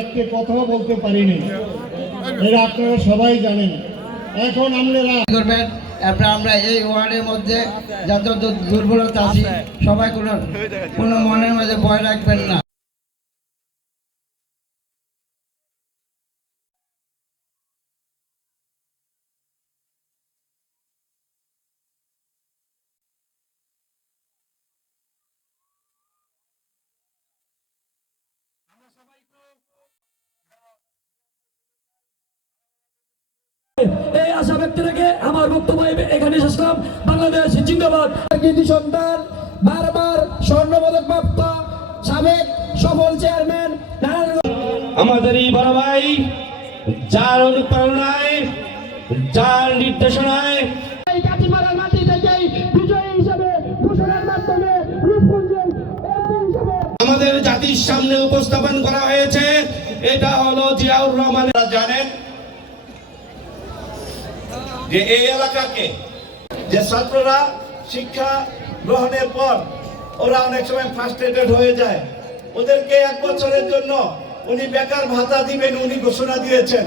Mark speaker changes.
Speaker 1: একটি কথাও বলতে পারিনি। এটা আপনারা সবাই জানেন। এখন আপনারা
Speaker 2: করবেন তারপরে আমরা এই ওয়ার্ডের মধ্যে যত দুর্বলতা আছে সবাই কোনো কোনো মনের মধ্যে ভয় রাখবেন না।
Speaker 3: এই আশা ব্যক্ত রেখে আমার বক্তব্য এখানে শেষ করলাম। বাংলাদেশ জিন্দাবাদ।
Speaker 4: কৃতি সন্তান বারবার স্বর্ণপদক প্রাপ্ত সাবেক সফল চেয়ারম্যান
Speaker 3: আমাদের এই বড় ভাই যার অনুপ্রেরণায় যার নির্দেশনায়
Speaker 4: কাটিমারার মাটি থেকেই বিজয়ী হিসেবে ঘোষণার মাধ্যমে রূপগঞ্জের
Speaker 3: আমাদের জাতির সামনে উপস্থাপন করা হয়েছে। এটা হলো জিয়াউর রহমান
Speaker 5: আপনারা জানেন যে এই এলাকাকে যে ছাত্ররা শিক্ষা গ্রহণের পর ওরা অনেক সময় ফ্রাস্ট্রেটেড হয়ে যায়। ওদেরকে এক বছরের জন্য উনি বেকার ভাতা দিবেন, উনি ঘোষণা দিয়েছেন।